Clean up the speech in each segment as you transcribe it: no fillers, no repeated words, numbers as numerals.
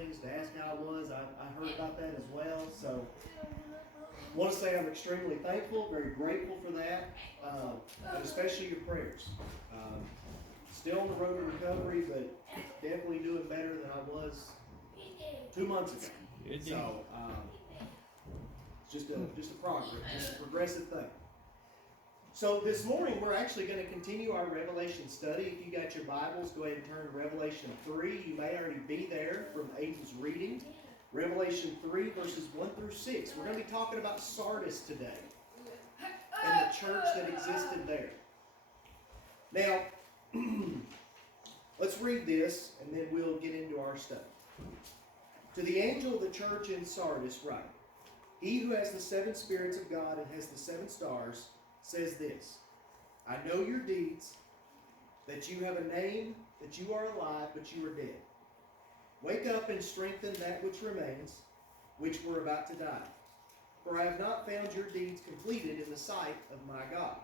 things, to ask how I was. I heard about that as well. So I want to say I'm extremely thankful, very grateful for that, and especially your prayers. Still on the road to recovery, but definitely doing better than I was 2 months ago. So it's just a progress, just a progressive thing. So this morning we're actually going to continue our Revelation study. If you got your Bibles, go ahead and turn to Revelation 3. You may already be there from Aiden's reading. Revelation 3 verses 1 through 6. We're going to be talking about Sardis today and the church that existed there. Now, let's read this and then we'll get into our study. To the angel of the church in Sardis write, He who has the 7 spirits of God and has the 7 stars says this, I know your deeds, that you have a name, that you are alive, but you are dead. Wake up and strengthen that which remains, which were about to die. For I have not found your deeds completed in the sight of my God.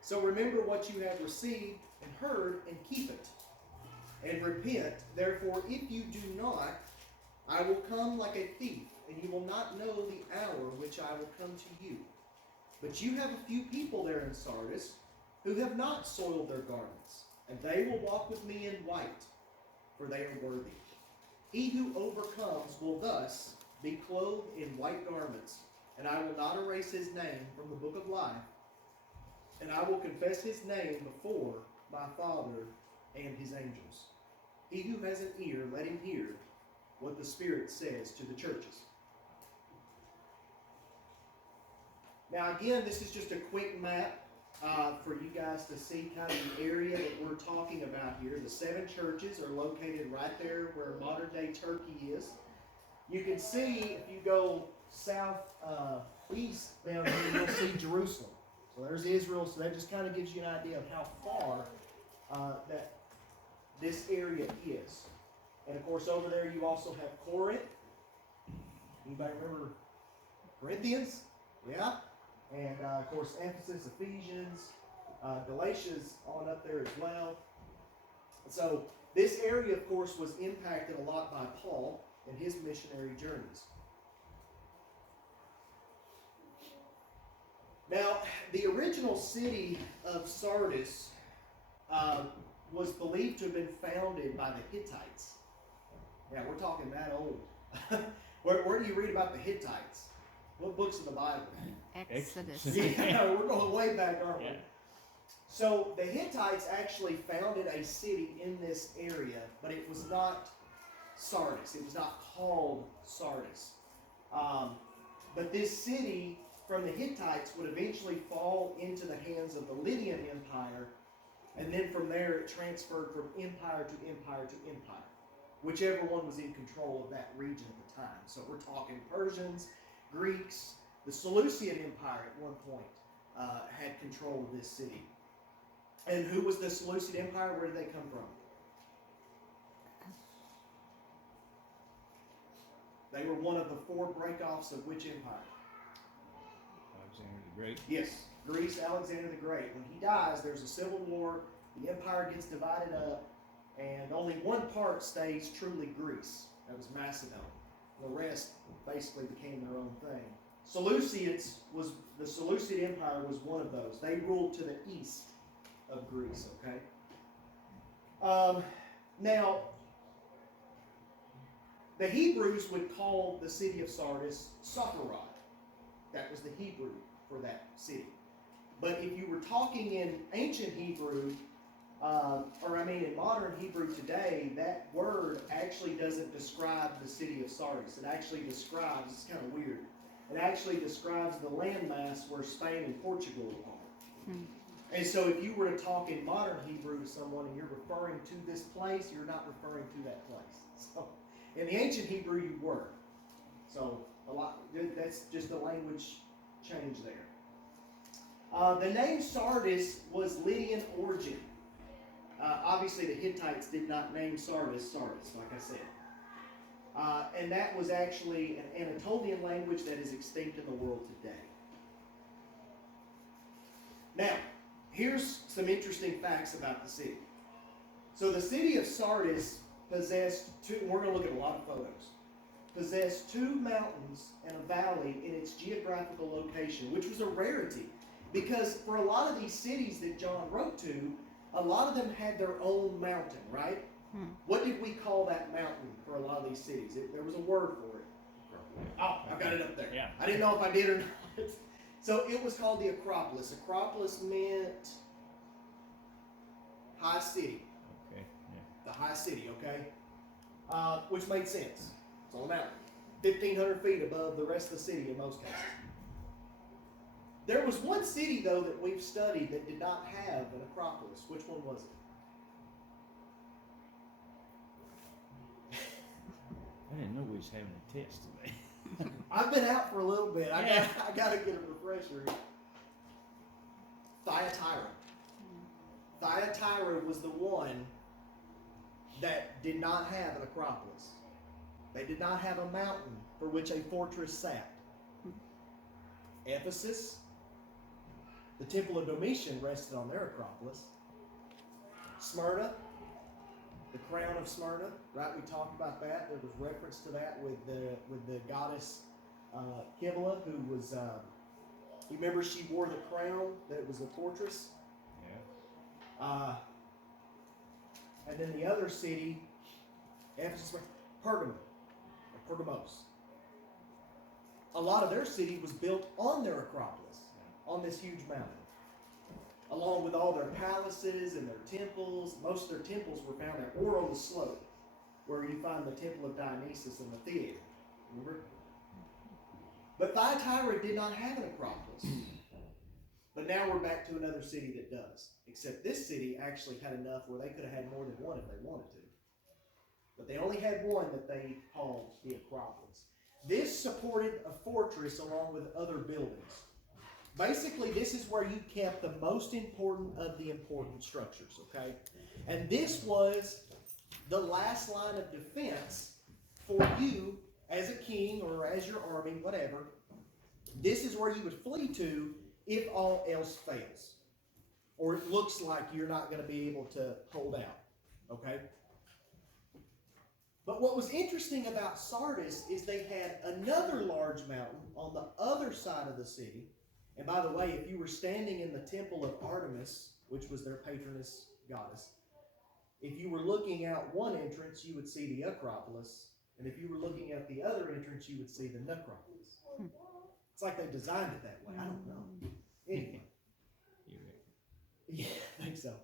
So remember what you have received and heard, and keep it. And repent, therefore, if you do not, I will come like a thief, and you will not know the hour which I will come to you. But you have a few people there in Sardis who have not soiled their garments, and they will walk with me in white, for they are worthy. He who overcomes will thus be clothed in white garments, and I will not erase his name from the book of life, and I will confess his name before my Father and his angels. He who has an ear, let him hear what the Spirit says to the churches. Now again, this is just a quick map for you guys to see kind of the area that we're talking about here. The 7 churches are located right there where modern day Turkey is. You can see, if you go southeast down here, you'll see Jerusalem. So there's Israel, so that just kind of gives you an idea of how far that this area is. And of course over there you also have Corinth. Anybody remember Corinthians? Yeah. And of course Ephesus, Ephesians, Galatia's on up there as well. So this area of course was impacted a lot by Paul and his missionary journeys. Now, the original city of Sardis was believed to have been founded by the Hittites. Yeah, we're talking that old. Where do you read about the Hittites? What books of the Bible? Exodus. Yeah, we're going way back, aren't we? Yeah. So the Hittites actually founded a city in this area, but it was not Sardis. It was not called Sardis. But this city from the Hittites would eventually fall into the hands of the Lydian Empire, and then from there it transferred from empire to empire to empire, whichever one was in control of that region at the time. So we're talking Persians, Greeks. The Seleucid Empire at one point had control of this city. And who was the Seleucid Empire? Where did they come from? They were one of the 4 breakoffs of which empire? Alexander the Great. Yes, Greece, Alexander the Great. When he dies, there's a civil war, the empire gets divided up, and only one part stays truly Greece. That was Macedon. The rest basically became their own thing. The Seleucid Empire was one of those. They ruled to the east of Greece, okay? Now, the Hebrews would call the city of Sardis Safarad. That was the Hebrew for that city. But if you were talking in ancient Hebrew, in modern Hebrew today, that word actually doesn't describe the city of Sardis. It actually describes, it's kind of weird, it actually describes the landmass where Spain and Portugal are. And so if you were to talk in modern Hebrew to someone and you're referring to this place, you're not referring to that place. So in the ancient Hebrew, you were. So that's just a language change there. The name Sardis was Lydian origin. Obviously, the Hittites did not name Sardis, like I said. And that was actually an Anatolian language that is extinct in the world today. Now, here's some interesting facts about the city. So the city of Sardis possessed two, we're going to look at a lot of photos, possessed two mountains and a valley in its geographical location, which was a rarity. Because for a lot of these cities that John wrote to, a lot of them had their own mountain, right? What did we call that mountain for a lot of these cities? There was a word for it. Oh, I got it up there. Yeah. I didn't know if I did or not. So it was called the Acropolis. Acropolis meant high city. Okay. Yeah. The high city, okay? Which made sense. It's on a mountain. 1,500 feet above the rest of the city in most cases. There was one city, though, that we've studied that did not have an Acropolis. Which one was it? I didn't know we was having a test today. I've been out for a little bit. I Yeah. got to get a refresher. Thyatira. Thyatira was the one that did not have an Acropolis. They did not have a mountain for which a fortress sat. Ephesus, the Temple of Domitian rested on their Acropolis. Smyrna, the crown of Smyrna, right? We talked about that. There was reference to that with the goddess Kibla, who was. You remember she wore the crown that was a fortress. Yeah. And then the other city, Ephesus, Pergamum, or Pergamos. A lot of their city was built on their Acropolis, on this huge mountain. Along with all their palaces and their temples. Most of their temples were found there, or on the slope, where you find the Temple of Dionysus and the theater. Remember? But Thyatira did not have an Acropolis. But now we're back to another city that does. Except this city actually had enough where they could have had more than one if they wanted to. But they only had one that they called the Acropolis. This supported a fortress along with other buildings. Basically, this is where you kept the most important of the important structures, okay? And this was the last line of defense for you as a king or as your army, whatever. This is where you would flee to if all else fails. Or it looks like you're not going to be able to hold out, okay? But what was interesting about Sardis is they had another large mountain on the other side of the city. And by the way, if you were standing in the temple of Artemis, which was their patroness goddess, if you were looking out one entrance, you would see the Acropolis. And if you were looking at the other entrance, you would see the Necropolis. It's like they designed it that way. I don't know. Anyway. Yeah, I think so.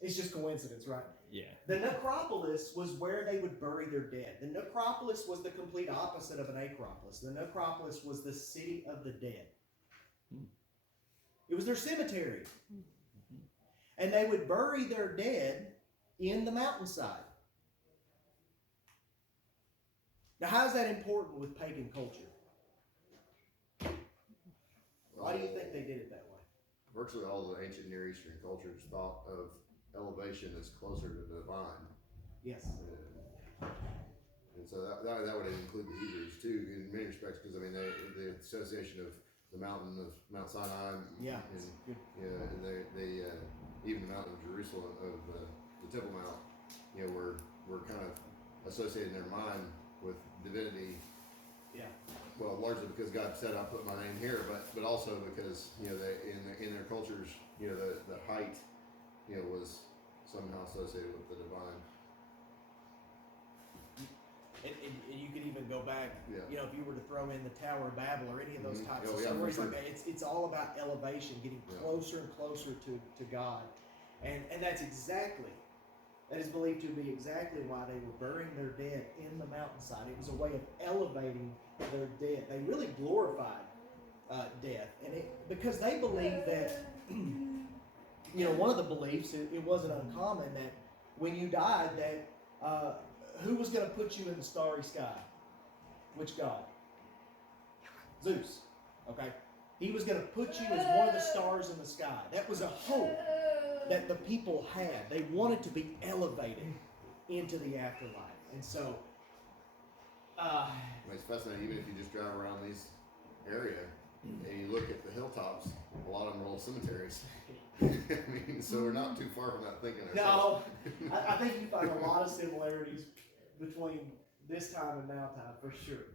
It's just coincidence, right? Yeah. The necropolis was where they would bury their dead. The necropolis was the complete opposite of an acropolis. The necropolis was the city of the dead. It was their cemetery. And they would bury their dead in the mountainside. Now, how is that important with pagan culture? Why do you think they did it that way? Virtually all the ancient Near Eastern cultures thought of elevation as closer to the divine. Yes. And so that would include the Hebrews too, in many respects, because I mean the association of the mountain of Mount Sinai, Yeah, and they even the mountain of Jerusalem of the Temple Mount, were kind of associated in their mind with divinity. Yeah. Well, largely because God said, "I put my name here," but also because they in their cultures, the height, was somehow associated with the divine. And you could even go back, Yeah. if you were to throw in the Tower of Babel or any of those types of yeah, stories for like sure. that, it's all about elevation, getting closer and closer to God. And that is believed to be exactly why they were burying their dead in the mountainside. It was a way of elevating their dead. They really glorified death, and because they believed that, one of the beliefs, it wasn't uncommon that when you died, that who was going to put you in the starry sky? Which god? Zeus. Okay, he was going to put you as one of the stars in the sky. That was a hope that the people had. They wanted to be elevated into the afterlife. And so It's fascinating, even if you just drive around these area, And you look at the hilltops, a lot of them are little cemeteries. I mean, so we're not too far from that thinking ourselves. No, I think you find a lot of similarities between this time and now time, for sure.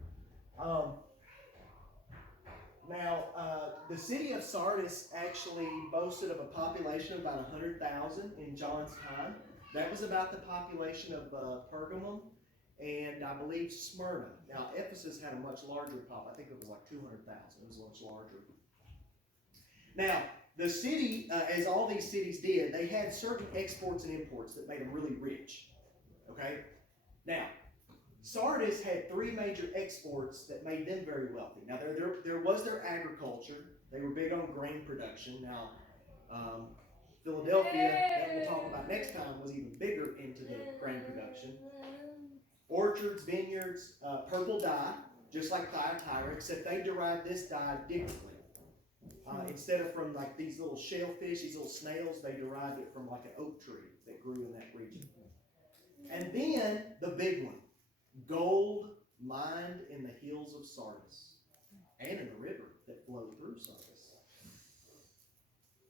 The city of Sardis actually boasted of a population of about 100,000 in John's time. That was about the population of Pergamum and I believe Smyrna. Now, Ephesus had a much larger I think it was like 200,000. It was much larger. Now, the city, as all these cities did, they had certain exports and imports that made them really rich. Okay? Now, Sardis had three major exports that made them very wealthy. Now, there was their agriculture. They were big on grain production. Now, Philadelphia, that we'll talk about next time, was even bigger into the grain production. Orchards, vineyards, purple dye, just like Thyatira, except they derived this dye differently. Instead of from like these little shellfish, these little snails, they derived it from like an oak tree that grew in that region. And then the big one, gold mined in the hills of Sardis and in the river that flowed through Sardis.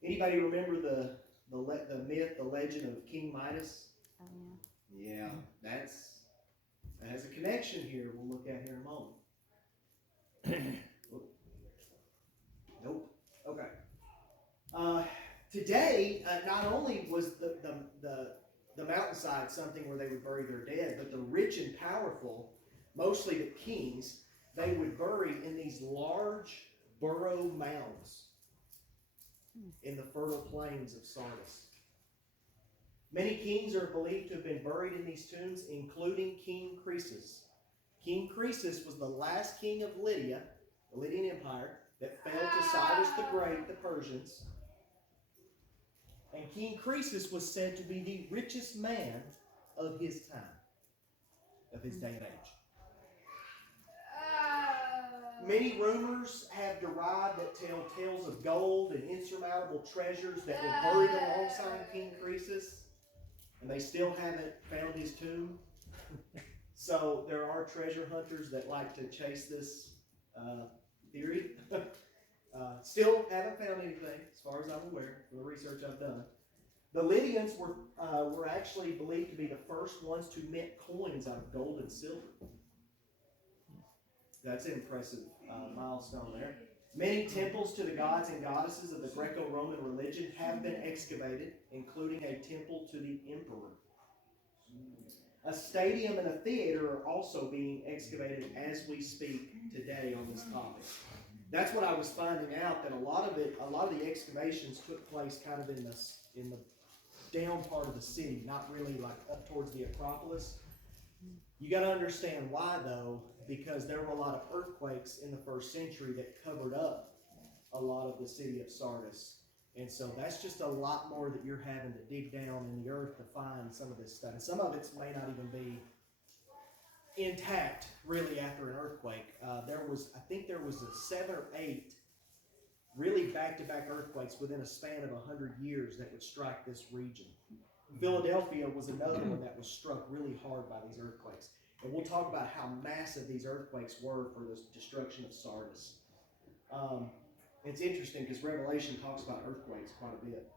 Anybody remember the myth, the legend of King Midas? Oh, yeah. Yeah, that has a connection here we'll look at here in a moment. Nope. Okay. Today, not only was the mountainside something where they would bury their dead, but the rich and powerful, mostly the kings, they would bury in these large burrow mounds in the fertile plains of Sardis. Many kings are believed to have been buried in these tombs, including King Croesus. King Croesus was the last king of Lydia, the Lydian Empire, that fell to Cyrus the Great, the Persians. And King Croesus was said to be the richest man of his time, of his day and age. Many rumors have derived that tell tales of gold and insurmountable treasures that were buried alongside King Croesus, and they still haven't found his tomb. So there are treasure hunters that like to chase this theory. Still haven't found anything, as far as I'm aware, from the research I've done. The Lydians were actually believed to be the first ones to mint coins out of gold and silver. That's an impressive milestone there. Many temples to the gods and goddesses of the Greco-Roman religion have been excavated, including a temple to the emperor. A stadium and a theater are also being excavated as we speak today on this topic. That's what I was finding out, that a lot of the excavations took place kind of in the down part of the city, not really like up towards the Acropolis. You got to understand why, though, because there were a lot of earthquakes in the first century that covered up a lot of the city of Sardis. And so that's just a lot more that you're having to dig down in the earth to find some of this stuff. And some of it may not even be intact, really, after an earthquake. I think there was 7 or 8 really back-to-back earthquakes within a span of 100 years that would strike this region. Philadelphia was another one that was struck really hard by these earthquakes. And we'll talk about how massive these earthquakes were for the destruction of Sardis. It's interesting because Revelation talks about earthquakes quite a bit.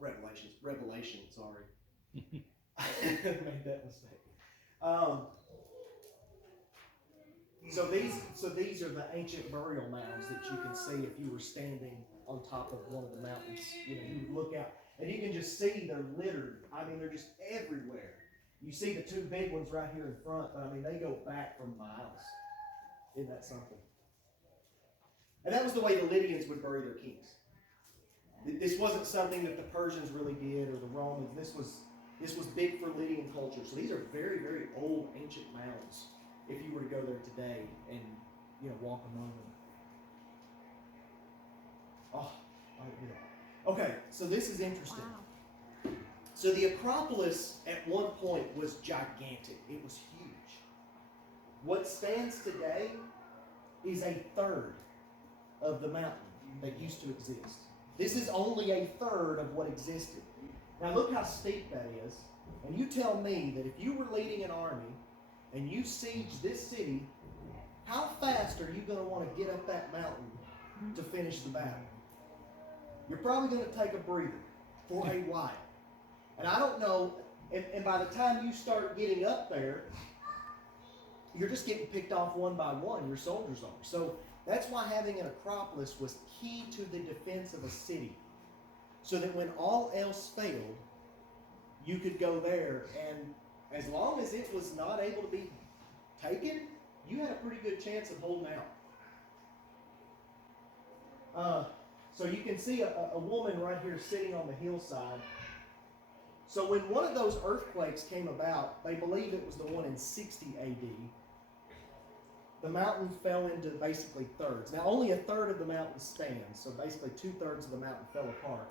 Revelation, sorry. I made that mistake. So these are the ancient burial mounds that you can see if you were standing on top of one of the mountains. You know, you look out and you can just see they're littered. I mean, they're just everywhere. You see the 2 big ones right here in front, but I mean, they go back for miles. Isn't that something? And that was the way the Lydians would bury their kings. This wasn't something that the Persians really did or the Romans. This was big for Lydian culture. So these are very, very old, ancient mounds. If you were to go there today and walk among them. Okay, so this is interesting. Wow. So the Acropolis at one point was gigantic. It was huge. What stands today is a third of the mountain that used to exist. This is only a third of what existed. Now look how steep that is. And you tell me that if you were leading an army and you sieged this city, how fast are you going to want to get up that mountain to finish the battle? You're probably going to take a breather for a while. And I don't know, and by the time you start getting up there, you're just getting picked off one by one, your soldiers are. So that's why having an Acropolis was key to the defense of a city. So that when all else failed, you could go there, and as long as it was not able to be taken, you had a pretty good chance of holding out. So you can see a woman right here sitting on the hillside. So when one of those earthquakes came about, they believe it was the one in 60 AD. The mountain fell into basically thirds. Now only a third of the mountain stands, so basically 2/3 of the mountain fell apart.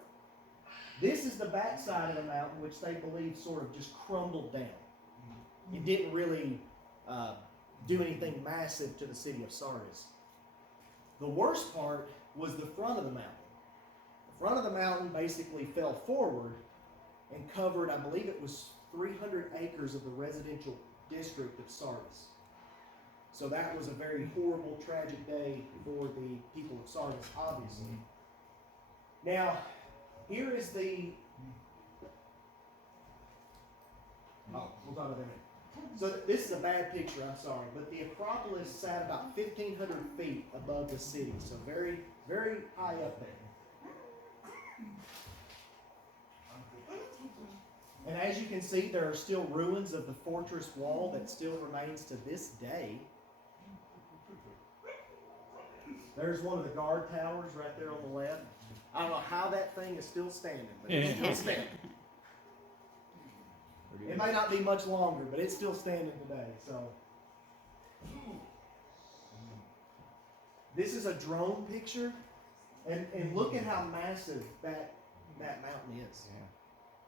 This is the backside of the mountain, which they believe sort of just crumbled down. It didn't really do anything massive to the city of Sardis. The worst part was the front of the mountain. The front of the mountain basically fell forward and covered, I believe it was 300 acres of the residential district of Sardis. So that was a very horrible, tragic day for the people of Sardis, obviously. Now, here is the... Oh, we'll talk about that in a minute. So this is a bad picture, I'm sorry, but the Acropolis sat about 1,500 feet above the city, so very, very high up there. And as you can see, there are still ruins of the fortress wall that still remains to this day. There's one of the guard towers right there on the left. I don't know how that thing is still standing, but it's still standing. It may not be much longer, but it's still standing today. So, this is a drone picture, and look at how massive that mountain is.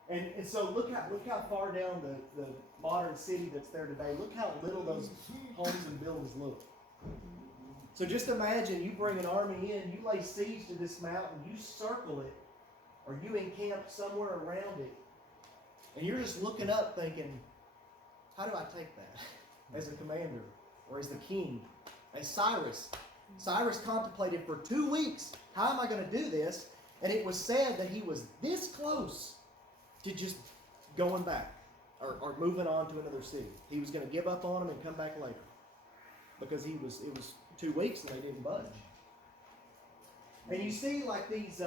And so look how far down the modern city that's there today. Look how little those homes and buildings look. So just imagine you bring an army in, you lay siege to this mountain, you circle it, or you encamp somewhere around it, and you're just looking up thinking, how do I take that as a commander or as the king? As Cyrus contemplated for 2 weeks, how am I going to do this? And it was said that he was this close to just going back or moving on to another city. He was going to give up on them and come back later because it was 2 weeks and they didn't budge. And you see like these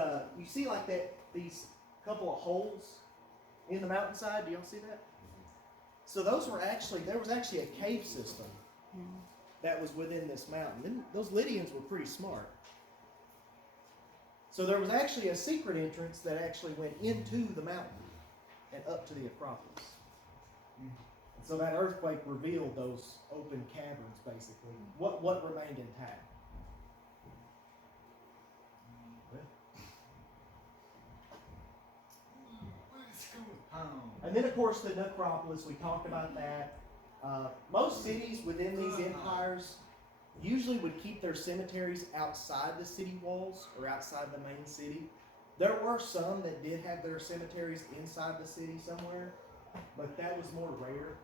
these couple of holes in the mountainside. Do y'all see that? So there was actually a cave system that was within this mountain. And those Lydians were pretty smart. So there was actually a secret entrance that actually went into the mountain and up to the Acropolis. And so that earthquake revealed those open caverns, basically. What remained intact? And then, of course, the necropolis, we talked about that. Most cities within these empires usually would keep their cemeteries outside the city walls or outside the main city. There were some that did have their cemeteries inside the city somewhere, but that was more rare.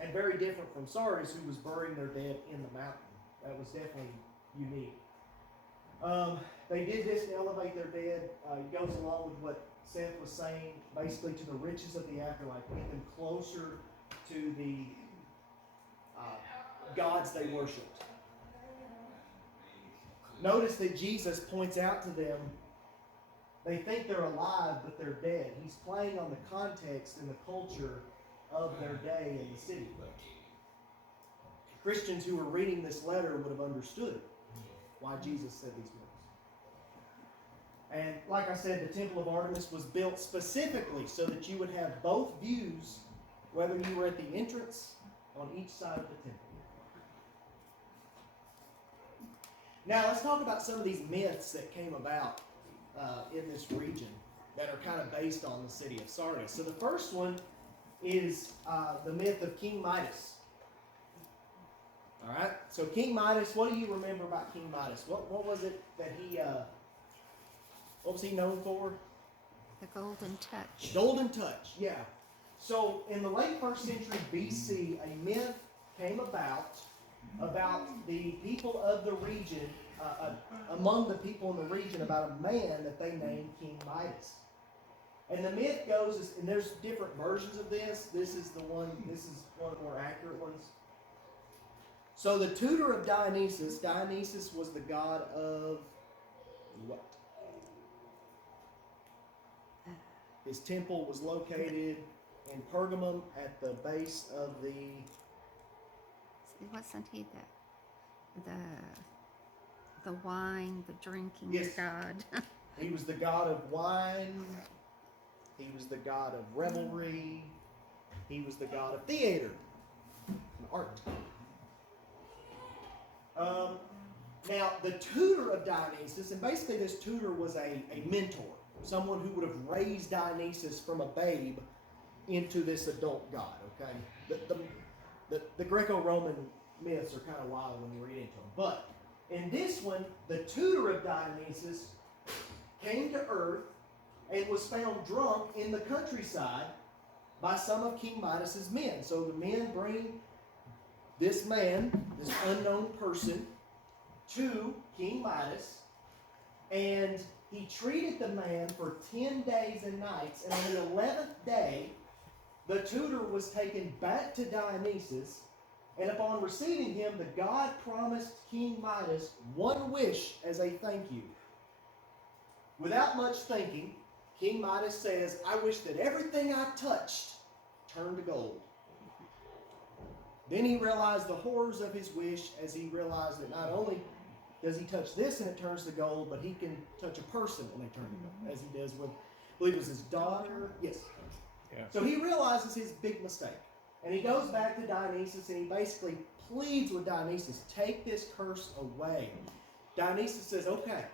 And very different from Sardis, who was burying their dead in the mountain. That was definitely unique. They did this to elevate their dead. It goes along with what Seth was saying, basically to the riches of the afterlife, get them closer to the gods they worshipped. Notice that Jesus points out to them, they think they're alive, but they're dead. He's playing on the context and the culture of their day in the city. Christians who were reading this letter would have understood why Jesus said these words. And like I said, the Temple of Artemis was built specifically so that you would have both views, whether you were at the entrance on each side of the temple. Now let's talk about some of these myths that came about in this region that are kind of based on the city of Sardis. So the first one is the myth of King Midas. All right. So King Midas, what do you remember about King Midas? What was it that he? What was he known for? The golden touch. Golden touch. Yeah. So in the late 1st century BC, a myth came about about the people of the region, among the people in the region, about a man that they named King Midas. And the myth goes, and there's different versions of this. This is one of the more accurate ones. So the tutor of Dionysus was the god of what? His temple was located in Pergamum at the base of the... Wasn't he the wine, the drinking Yes. god? He was the god of wine. He was the god of revelry. He was the god of theater and art. Now, the tutor of Dionysus, and basically this tutor was a mentor, someone who would have raised Dionysus from a babe into this adult god, okay? The Greco-Roman myths are kind of wild when you read into them. But in this one, the tutor of Dionysus came to earth and was found drunk in the countryside by some of King Midas's men. So the men bring this man, this unknown person, to King Midas, and he treated the man for 10 days and nights, and on the 11th day, the tutor was taken back to Dionysus, and upon receiving him, the god promised King Midas one wish as a thank you. Without much thinking, King Midas says, "I wish that everything I touched turned to gold." Then he realized the horrors of his wish as he realized that not only does he touch this and it turns to gold, but he can touch a person and they turn to gold, as he does with, I believe it was his daughter. Yes. Yeah. So he realizes his big mistake. And he goes back to Dionysus and he basically pleads with Dionysus, take this curse away. Dionysus says, okay.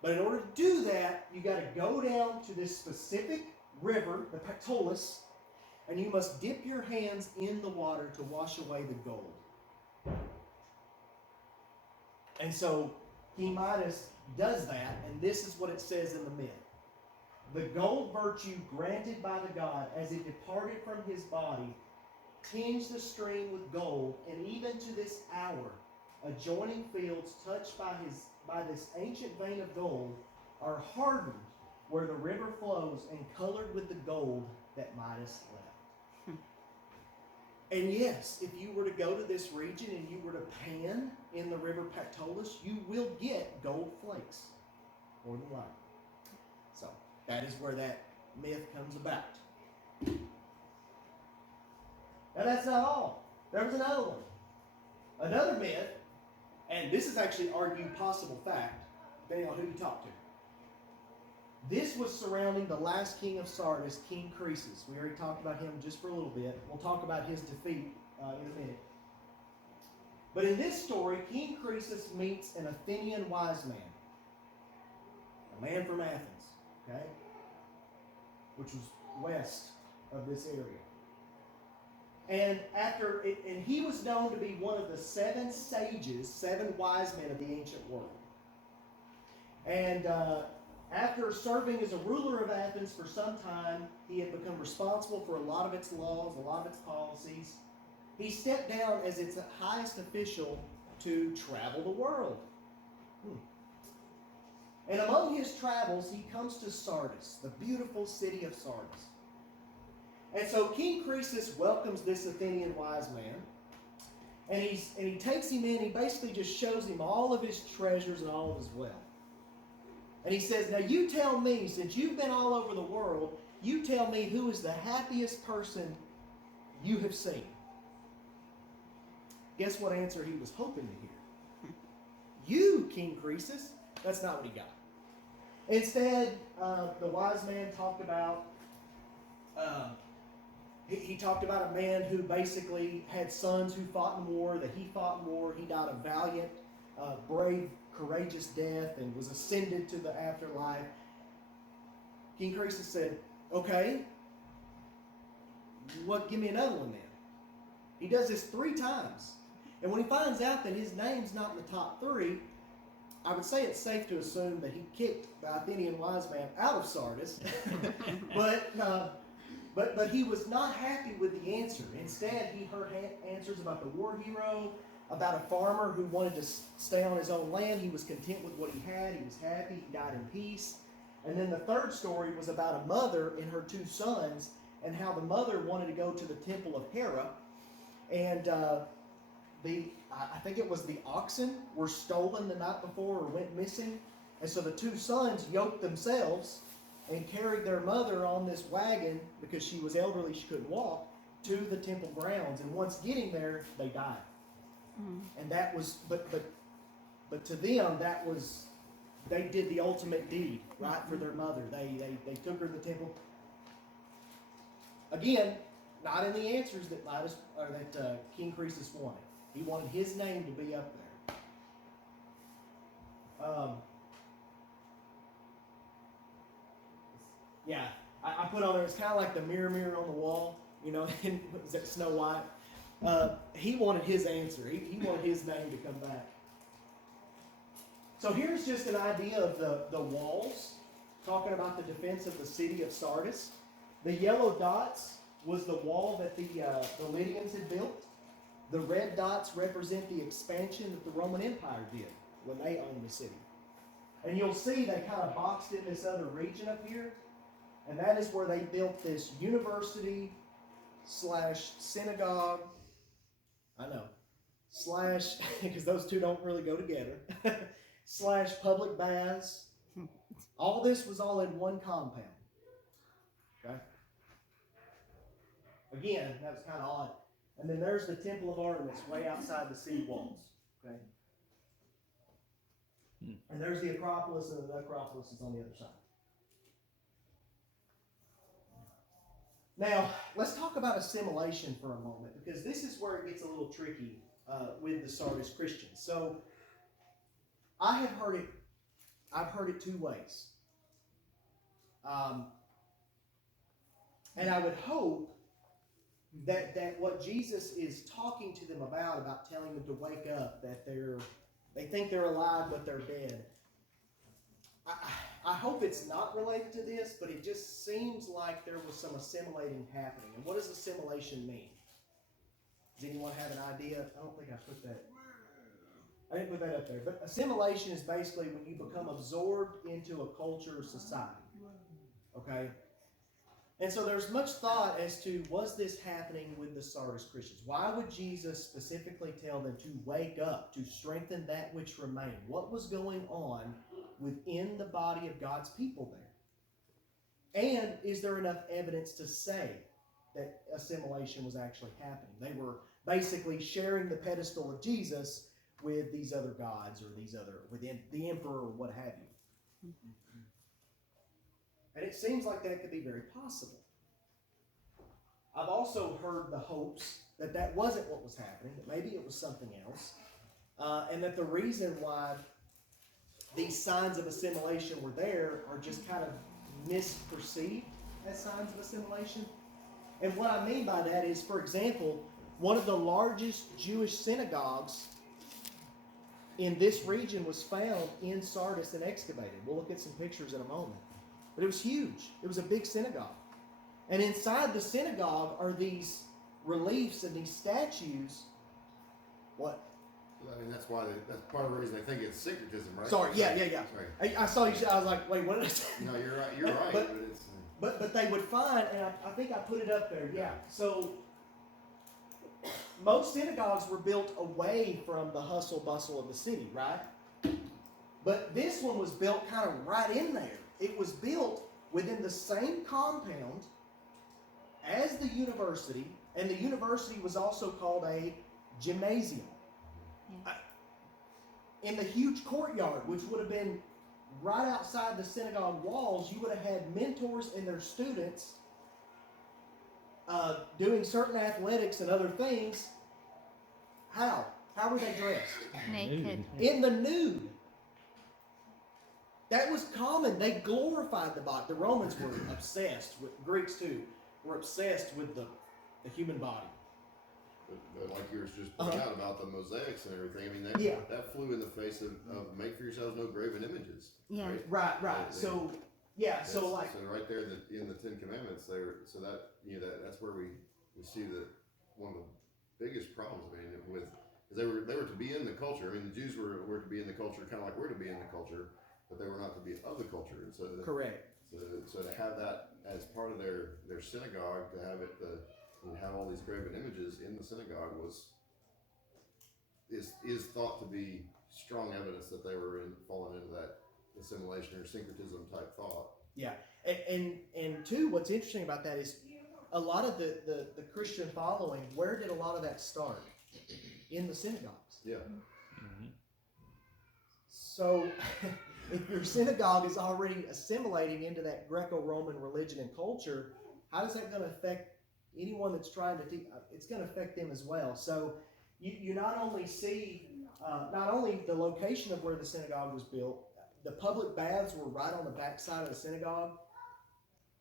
But in order to do that, you got to go down to this specific river, the Pactolus, and you must dip your hands in the water to wash away the gold. And so King Midas does that, and this is what it says in the myth. The gold virtue granted by the god as it departed from his body tinged the stream with gold, and even to this hour, adjoining fields touched by this ancient vein of gold are hardened where the river flows and colored with the gold that Midas left. And yes, if you were to go to this region and you were to pan in the river Pactolus, you will get gold flakes, more than likely. So that is where that myth comes about. Now that's not all. There was another one. Another myth, and this is actually argued possible fact, depending on who you talk to. This was surrounding the last king of Sardis, King Croesus. We already talked about him just for a little bit. We'll talk about his defeat in a minute. But in this story, King Croesus meets an Athenian wise man. A man from Athens, okay? Which was west of this area. And and he was known to be one of the 7 sages, 7 wise men of the ancient world. And after serving as a ruler of Athens for some time, he had become responsible for a lot of its laws, a lot of its policies. He stepped down as its highest official to travel the world. And among his travels, he comes to Sardis, the beautiful city of Sardis. And so King Croesus welcomes this Athenian wise man, and he takes him in. He basically just shows him all of his treasures and all of his wealth. And he says, now you tell me, since you've been all over the world, you tell me who is the happiest person you have seen. Guess what answer he was hoping to hear? You, King Croesus. That's not what he got. Instead, the wise man talked about, he talked about a man who basically had sons who fought in war, that he fought in war. He died a valiant, brave, courageous death and was ascended to the afterlife. King Croesus said, okay, give me another one then. He does this 3 times. And when he finds out that his name's not in the top 3, I would say it's safe to assume that he kicked the Athenian wise man out of Sardis. But But he was not happy with the answer. Instead, he heard answers about the war hero, about a farmer who wanted to stay on his own land. He was content with what he had. He was happy. He died in peace. And then the third story was about a mother and her two sons, and how the mother wanted to go to the temple of Hera, and I think it was the oxen were stolen the night before or went missing, and so the two sons yoked themselves and carried their mother on this wagon because she was elderly, she couldn't walk, to the temple grounds. And once getting there, they died. And that was, but to them, that was, they did the ultimate deed, right, for their mother. They took her to the temple. Again, not in the answers that King Croesus wanted. He wanted his name to be up there. Yeah, I put on there, it's kind of like the mirror on the wall, you know, in was that Snow White? He wanted his answer. He wanted his name to come back. So here's just an idea of the walls, talking about the defense of the city of Sardis. The yellow dots was the wall that the Lydians had built. The red dots represent the expansion that the Roman Empire did when they owned the city. And you'll see they kind of boxed in this other region up here. And that is where they built this university / synagogue. I know. / because those two don't really go together. / public baths. All this was all in one compound. Okay? Again, that was kind of odd. And then there's the Temple of Artemis way outside the city walls. Okay? And there's the Acropolis, and the Acropolis is on the other side. Now, let's talk about assimilation for a moment, because this is where it gets a little tricky with the Sardis Christians. So, I've heard it two ways. And I would hope that what Jesus is talking to them about telling them to wake up, that they think they're alive but they're dead. I hope it's not related to this, but it just seems like there was some assimilating happening. And what does assimilation mean? Does anyone have an idea? I don't think I put that. I didn't put that up there. But assimilation is basically when you become absorbed into a culture or society. Okay? And so there's much thought as to, was this happening with the Sardis Christians? Why would Jesus specifically tell them to wake up, to strengthen that which remained? What was going on within the body of God's people there? And is there enough evidence to say that assimilation was actually happening? They were basically sharing the pedestal of Jesus with these other gods, or within the emperor, or what have you. And it seems like that could be very possible. I've also heard the hopes that wasn't what was happening, that maybe it was something else, and that the reason why these signs of assimilation were there are just kind of misperceived as signs of assimilation. And what I mean by that is, for example, one of the largest Jewish synagogues in this region was found in Sardis and excavated. We'll look at some pictures in a moment. But it was huge. It was a big synagogue. And inside the synagogue are these reliefs and these statues. What? I mean, that's part of the reason I think it's syncretism, right? Sorry, yeah. Sorry. I saw you say, I was like, wait, what did I say? No, you're right. You're right. But it's, but they would find, and I think I put it up there, yeah. So most synagogues were built away from the hustle bustle of the city, right? But this one was built kind of right in there. It was built within the same compound as the university, and the university was also called a gymnasium. In the huge courtyard, which would have been right outside the synagogue walls, you would have had mentors and their students doing certain athletics and other things. How? How were they dressed? Naked. In the nude. That was common. They glorified the body. The Romans were obsessed with, Greeks too, were obsessed with the human body. But like yours just pointed out about the mosaics and everything, I mean, that flew in the face of make for yourselves no graven images. Yeah. Right? Right. So Yeah, so like, so right there in the Ten Commandments, so that that's where we see that one of the biggest problems. I mean, with because they were to be in the culture. I mean, the Jews were to be in the culture, kind of like we're to be in the culture, but they were not to be of the culture. And so correct. So to have that as part of their synagogue, to have it have all these graven images in the synagogue is thought to be strong evidence that they were falling into that assimilation or syncretism type thought. Yeah, and two, what's interesting about that is a lot of the Christian following. Where did a lot of that start? In the synagogues. Yeah. Mm-hmm. So, if your synagogue is already assimilating into that Greco-Roman religion and culture, how is that going to affect anyone that's trying to teach? It's going to affect them as well. So, you not only see not only the location of where the synagogue was built, the public baths were right on the back side of the synagogue.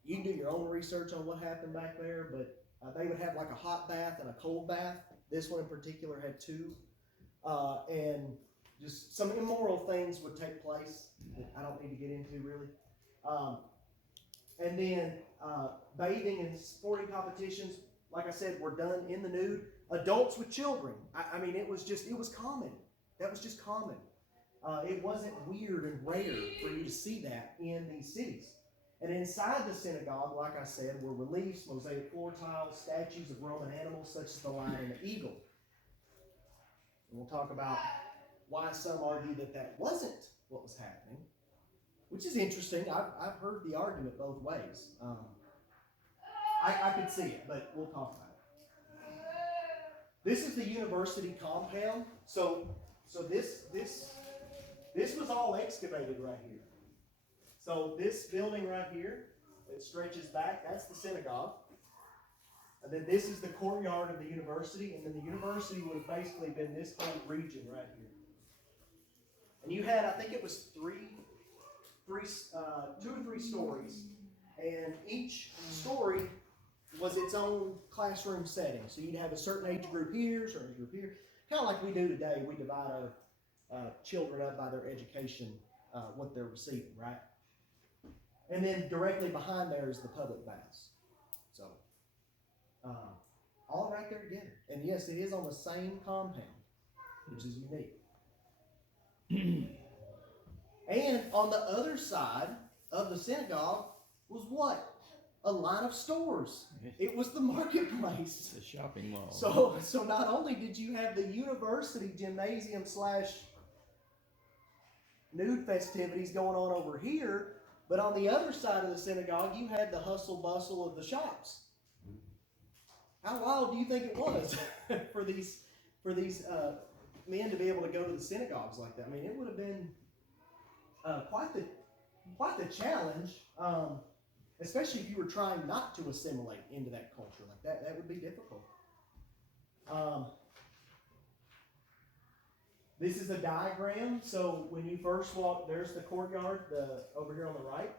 You can do your own research on what happened back there, but they would have like a hot bath and a cold bath. This one in particular had two. And just some immoral things would take place that I don't need to get into really. And then bathing and sporting competitions, like I said, were done in the nude. Adults with children. I mean, it was common. That was just common. It wasn't weird and rare for you to see that in these cities. And inside the synagogue, like I said, were reliefs, mosaic floor tiles, statues of Roman animals such as the lion and the eagle. And we'll talk about why some argue that wasn't what was happening, which is interesting. I've heard the argument both ways. I could see it, but we'll talk about it. This is the university compound. So this was all excavated right here. So this building right here that stretches back, that's the synagogue. And then this is the courtyard of the university, and then the university would have basically been this whole region right here. And you had, I think it was two or three stories, and each story was its own classroom setting. So you'd have a certain age group here, certain age group here, kind of like we do today. We divide our children up by their education, what they're receiving, right? And then directly behind there is the public baths. So, all right there together. And yes, it is on the same compound, which is unique. And on the other side of the synagogue was what? A line of stores. It was the marketplace. The shopping mall. So not only did you have the university gymnasium / nude festivities going on over here, but on the other side of the synagogue, you had the hustle bustle of the shops. How wild do you think it was for these men to be able to go to the synagogues like that? I mean, it would have been quite the challenge, especially if you were trying not to assimilate into that culture like that. That would be difficult. This is a diagram. So when you first walk, there's the courtyard, over here on the right.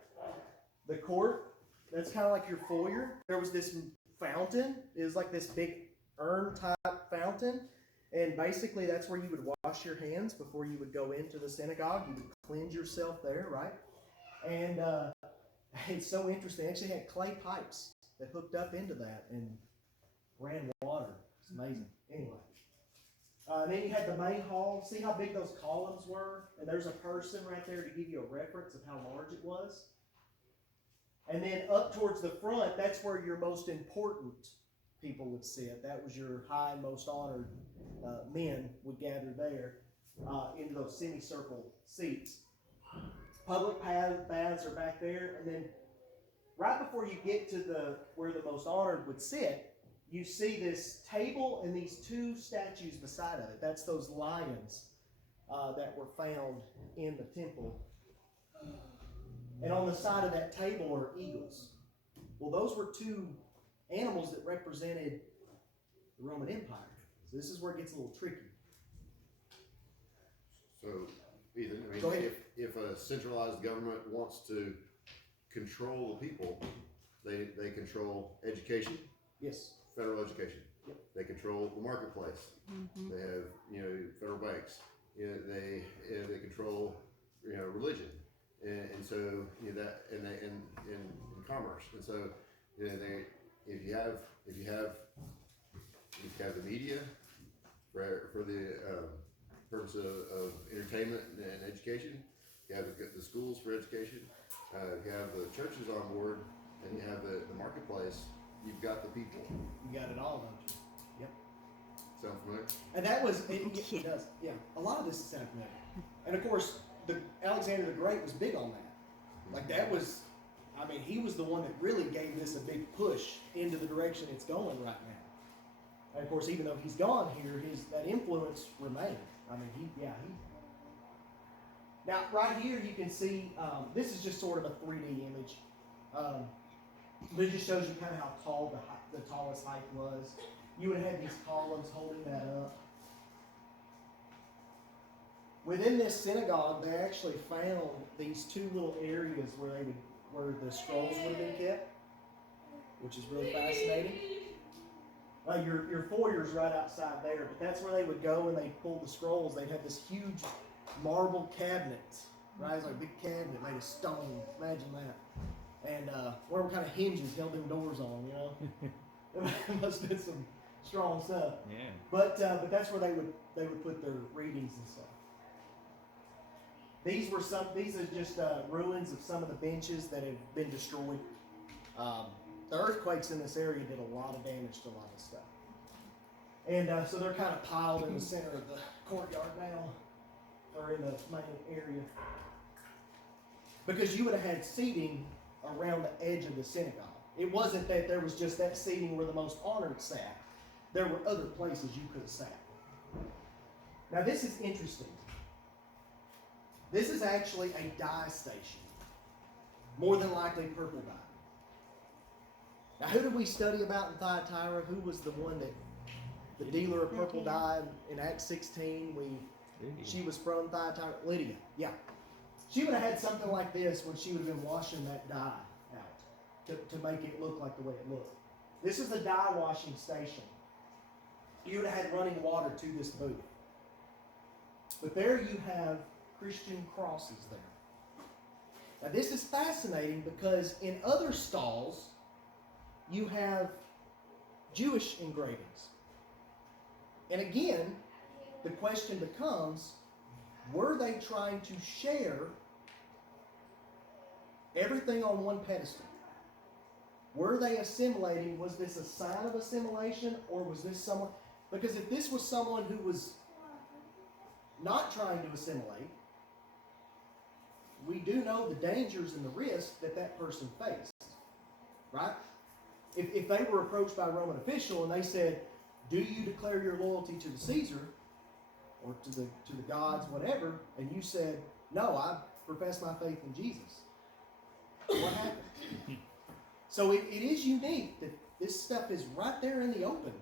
The court, that's kind of like your foyer. There was this fountain. It was like this big urn-type fountain. And basically that's where you would wash your hands before you would go into the synagogue. You would cleanse yourself there, right? And it's so interesting. They actually had clay pipes that hooked up into that and ran water. It's amazing. Anyway. Then you had the main hall. See how big those columns were? And there's a person right there to give you a reference of how large it was. And then up towards the front, that's where your most important people would sit. That was your high and most honored men would gather there into those semicircle seats. Public baths are back there. And then right before you get to where the most honored would sit, you see this table and these two statues beside of it. That's those lions that were found in the temple. And on the side of that table are eagles. Well, those were two animals that represented the Roman Empire. So this is where it gets a little tricky. So, Ethan, I mean, Go ahead. if a centralized government wants to control the people, they control education. Yes. Federal education. Yep. They control the marketplace. Mm-hmm. They have, federal banks. They control, religion, and so that in commerce, and so they if you have the media for the purpose of entertainment and education, you have the schools for education, you have the churches on board, and you have the marketplace. You've got the people. You got it all, don't you? Yep. Sound familiar? And that was, it does, yeah. A lot of this is sound familiar. And of course, Alexander the Great was big on that. Like that was, I mean, he was the one that really gave this a big push into the direction it's going right now. And of course, even though he's gone here, that influence remained. I mean, Now, right here you can see, this is just sort of a 3D image. But it just shows you kind of how tall the tallest height was. You would have had these columns holding that up. Within this synagogue, they actually found these two little areas where the scrolls would have been kept, which is really fascinating. Your foyer's right outside there, but that's where they would go when they pulled the scrolls. They'd have this huge marble cabinet, right? It's like a big cabinet made of stone. Imagine that. And whatever kind of hinges held them doors on, you know. It must have been some strong stuff. Yeah. But that's where they would put their readings and stuff. These are just ruins of some of the benches that have been destroyed. The earthquakes in this area did a lot of damage to a lot of stuff. And so they're kind of piled in the center of the courtyard now, or in the main area. Because you would have had seating around the edge of the synagogue. It wasn't that there was just that seating where the most honored sat. There were other places you could have sat. Now this is interesting. This is actually a dye station. More than likely purple dye. Now who did we study about in Thyatira? Who was the one that, the dealer of purple dye in Acts 16? She was from Thyatira. Lydia, yeah. She would have had something like this when she would have been washing that dye out to make it look like the way it looked. This is a dye washing station. You would have had running water to this booth. But there you have Christian crosses there. Now this is fascinating because in other stalls you have Jewish engravings. And again, the question becomes, were they trying to share everything on one pedestal? Were they assimilating? Was this a sign of assimilation, or was this someone? Because if this was someone who was not trying to assimilate, we do know the dangers and the risk that person faced, right? If they were approached by a Roman official and they said, "Do you declare your loyalty to the Caesar or to the gods, whatever?" and you said, "No, I profess my faith in Jesus," what happened? So it is unique that this stuff is right there in the open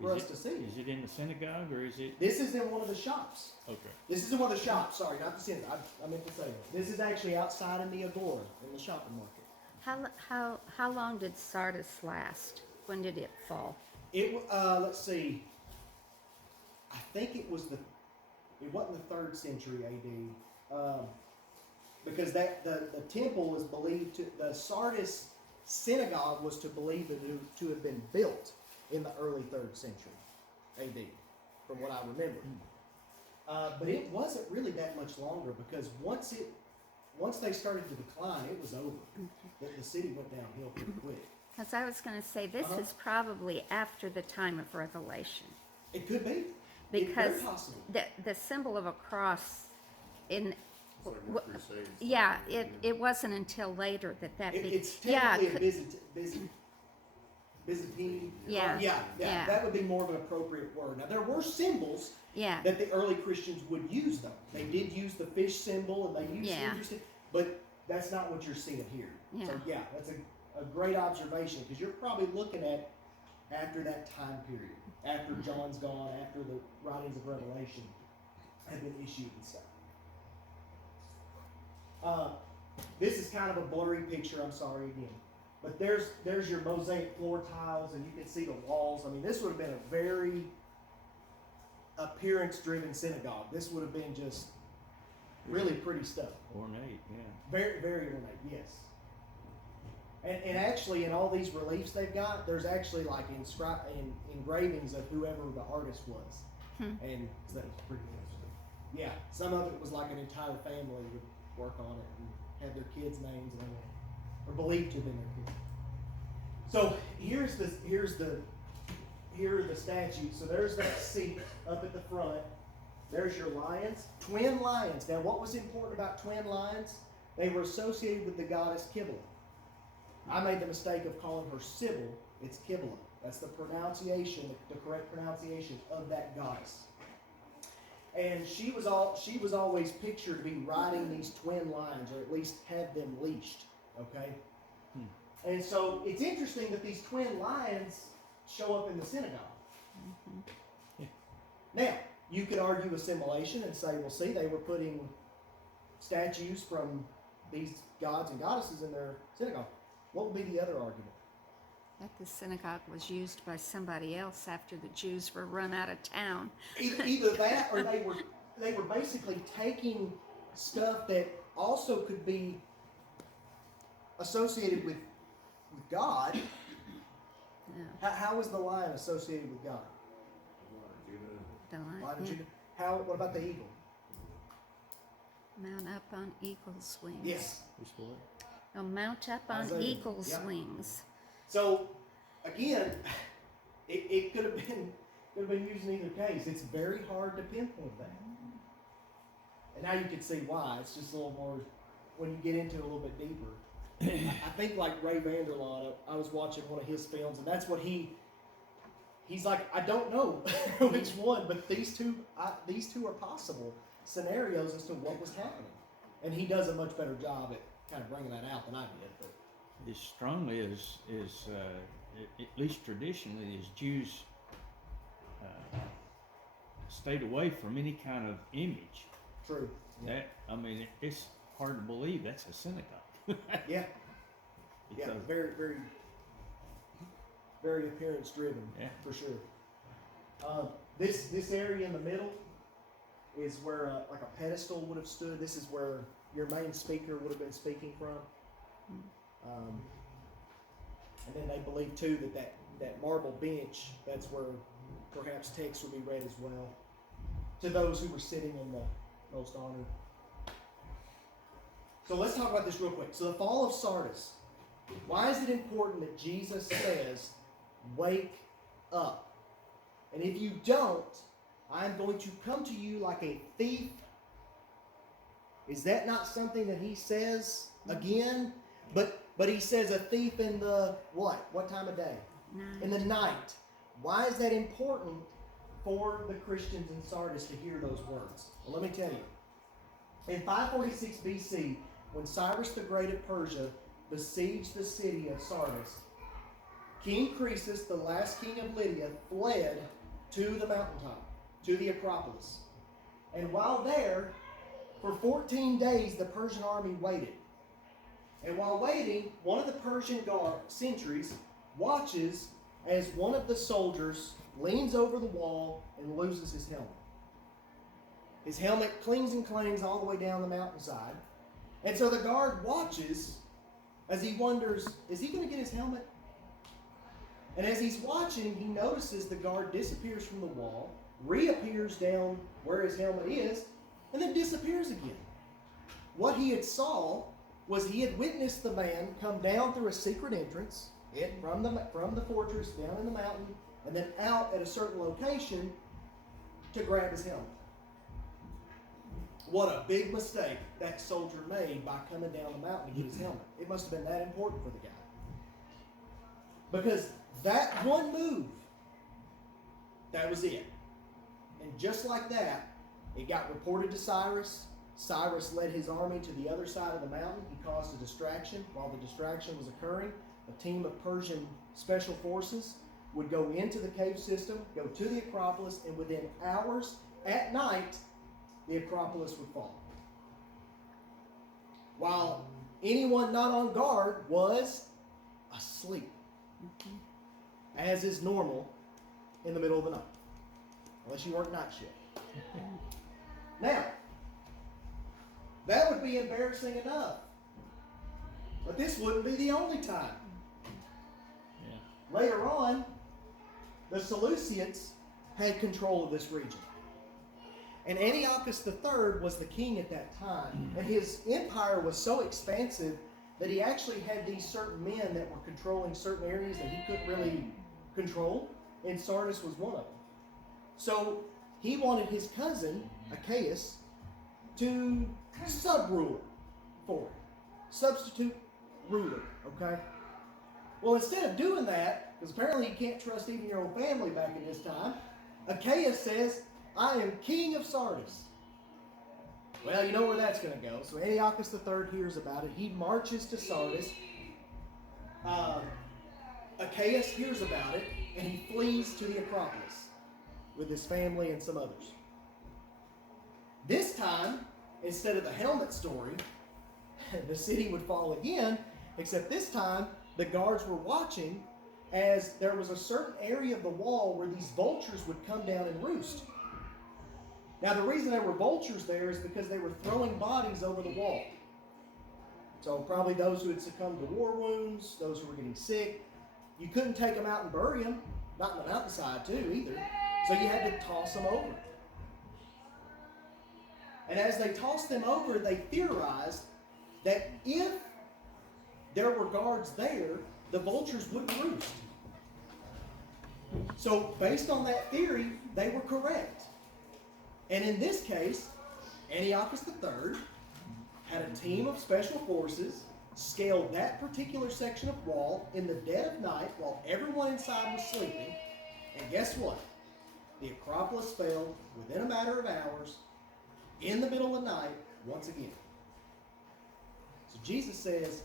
for us to see. Is it in the synagogue or is it? This is in one of the shops. Okay. This is in one of the shops. Sorry, not the synagogue. I meant to say that. This is actually outside in the Agora, in the shopping market. How long did Sardis last? When did it fall? Let's see. I think it wasn't the 3rd century AD, because the temple was believed to, the Sardis synagogue was believed to have been built in the early 3rd century AD, from what I remember. But it wasn't really that much longer, because once they started to decline, it was over. The city went downhill pretty quick. Because I was going to say, this is probably after the time of Revelation. It could be. Because it's very possible. the symbol of a cross in... It's like more crusades. Yeah, it wasn't until later that It's technically a Byzantine. Yeah. Yeah. That would be more of an appropriate word. Now, there were symbols that the early Christians would use, though. They did use the fish symbol, and they used the but that's not what you're seeing here. Yeah. So, yeah, that's a great observation, because you're probably looking at after that time period, after John's gone, after the writings of Revelation have been issued and stuff. This is kind of a blurry picture, I'm sorry again. But there's your mosaic floor tiles, and you can see the walls. I mean, this would have been a very appearance-driven synagogue. This would have been just Really pretty stuff. Ornate, yeah. Very, very ornate, yes. And actually, in all these reliefs they've got, there's actually like engravings of whoever the artist was. And so that was pretty interesting. Yeah, some of it was like an entire family would work on it and have their kids' names and everything, or believed to have been their kids. So here are the statues. So there's that seat up at the front. There's your lions, twin lions. Now, what was important about twin lions? They were associated with the goddess Kibble. I made the mistake of calling her Sybil. It's Kibble. That's the pronunciation, the correct pronunciation of that goddess. And she was always pictured to be riding these twin lions, or at least had them leashed. Okay. And so it's interesting that these twin lions show up in the synagogue. Yeah. Now, you could argue assimilation and say, well, see, they were putting statues from these gods and goddesses in their synagogue. What would be the other argument? That the synagogue was used by somebody else after the Jews were run out of town. Either that, or they were basically taking stuff that also could be associated with God. Yeah. How is the lion associated with God? The Lion lion, of yeah. Judah. What about the eagle? Mount up on eagle's wings. Yes. Which one? Oh, mount up on Isaiah. eagle's Yeah. wings. So, again, it could have been used in either case. It's very hard to pinpoint that. And now you can see why. It's just a little more, when you get into it a little bit deeper. I think like Ray Vanderlaan, I was watching one of his films, and that's what he's like, I don't know which one, but these two are possible scenarios as to what was happening. And he does a much better job at kind of bringing that out than I did. But As strongly as at least traditionally, as Jews stayed away from any kind of image. true. That, I mean, it's hard to believe that's a synagogue. Yeah. Yeah, Because, very, very, very appearance driven, Yeah. for sure. This area in the middle is where like a pedestal would have stood. This is where your main speaker would have been speaking from. And then they believe too that marble bench, that's where perhaps text would be read as well to those who were sitting in the most honor. So let's talk about this real quick. So the fall of Sardis. Why is it important that Jesus says, wake up? And if you don't, I'm going to come to you like a thief. Is that not something that he says again? But he says a thief in the what? What time of day? Night. In the night. Why is that important for the Christians in Sardis to hear those words? Well, let me tell you. In 546 BC, when Cyrus the Great of Persia besieged the city of Sardis, King Croesus, the last king of Lydia, fled to the mountaintop, to the Acropolis. And while there, for 14 days, the Persian army waited. And while waiting, one of the Persian sentries watches as one of the soldiers leans over the wall and loses his helmet. His helmet clings and clangs all the way down the mountainside. And so the guard watches as he wonders, is he going to get his helmet? And as he's watching, he notices the guard disappears from the wall, reappears down where his helmet is, and then disappears again. What he had saw was he had witnessed the man come down through a secret entrance from the fortress down in the mountain, and then out at a certain location to grab his helmet. What a big mistake that soldier made by coming down the mountain to get his helmet. It must have been that important for the guy. Because that one move, that was it. And just like that, it got reported to Cyrus. Cyrus led his army to the other side of the mountain. He caused a distraction. While the distraction was occurring, a team of Persian special forces would go into the cave system, go to the Acropolis, and within hours at night, the Acropolis would fall. While anyone not on guard was asleep, as is normal in the middle of the night, unless you work night shift. Now, That would be embarrassing enough. But this wouldn't be the only time. Yeah. Later on, the Seleucids had control of this region. And Antiochus III was the king at that time. And his empire was so expansive that he actually had these certain men that were controlling certain areas that he couldn't really control. And Sardis was one of them. So he wanted his cousin, Achaeus, to sub-rule for him. Substitute ruler, okay? Well, instead of doing that, because apparently you can't trust even your own family back in this time, Achaeus says, I am king of Sardis. Well, you know where that's going to go. So Antiochus III hears about it. He marches to Sardis. Achaeus hears about it, and he flees to the Acropolis with his family and some others. This time, instead of the helmet story, the city would fall again, except this time the guards were watching as there was a certain area of the wall where these vultures would come down and roost. Now, the reason there were vultures there is because they were throwing bodies over the wall. So probably those who had succumbed to war wounds, those who were getting sick. You couldn't take them out and bury them, not in the mountainside too either. So you had to toss them over. And as they tossed them over, they theorized that if there were guards there, the vultures wouldn't roost. So based on that theory, they were correct. And in this case, Antiochus III had a team of special forces scale that particular section of wall in the dead of night while everyone inside was sleeping. And guess what? The Acropolis fell within a matter of hours, in the middle of the night, once again. So Jesus says,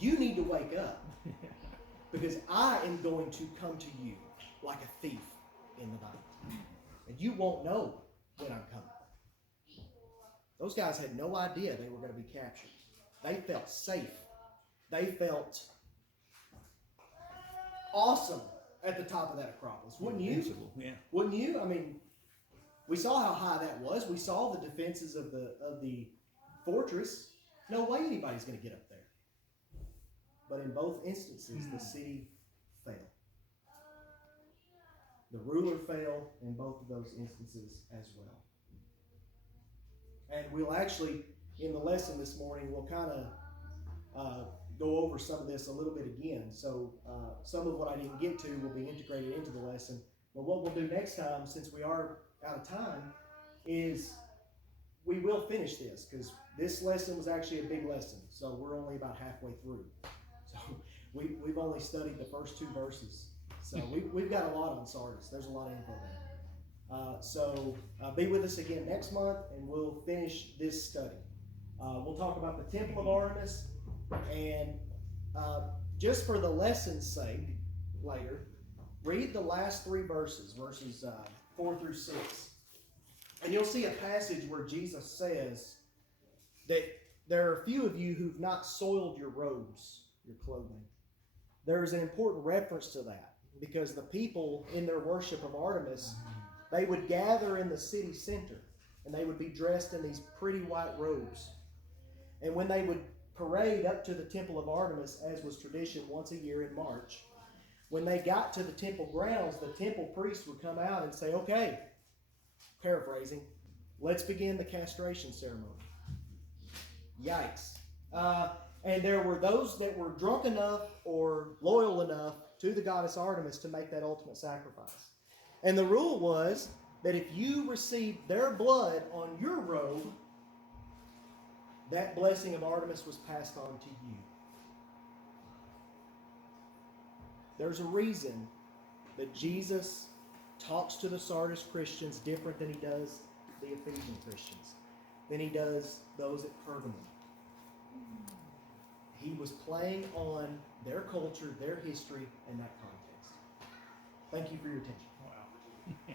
you need to wake up because I am going to come to you like a thief in the night. And you won't know when I'm coming. Those guys had no idea they were going to be captured. They felt safe. They felt awesome at the top of that Acropolis. Wouldn't you? Invincible, yeah. Wouldn't you? I mean, we saw how high that was. We saw the defenses of the fortress. No way anybody's going to get up there. But in both instances, the city fell. The ruler fell in both of those instances as well. And we'll actually, in the lesson this morning, we'll kind of go over some of this a little bit again. So some of what I didn't get to will be integrated into the lesson. But what we'll do next time, since we are out of time, is we will finish this, because this lesson was actually a big lesson. So we're only about halfway through. So we've only studied the first 2 verses. So we've got a lot on Sardis. There's a lot of info there. So be with us again next month, and we'll finish this study. We'll talk about the Temple of Artemis, and just for the lesson's sake, later, read the last 3 verses, verses 4 through 6. And you'll see a passage where Jesus says that there are a few of you who've not soiled your robes, your clothing. There is an important reference to that, because the people in their worship of Artemis, they would gather in the city center, and they would be dressed in these pretty white robes. And when they would parade up to the Temple of Artemis, as was tradition once a year in March, when they got to the temple grounds, the temple priest would come out and say, okay, paraphrasing, let's begin the castration ceremony. Yikes. And there were those that were drunk enough or loyal enough to the goddess Artemis to make that ultimate sacrifice. And the rule was that if you received their blood on your robe, that blessing of Artemis was passed on to you. There's a reason that Jesus talks to the Sardis Christians different than he does the Ephesian Christians, than he does those at Pergamum. He was playing on their culture, their history, and that context. Thank you for your attention. Wow.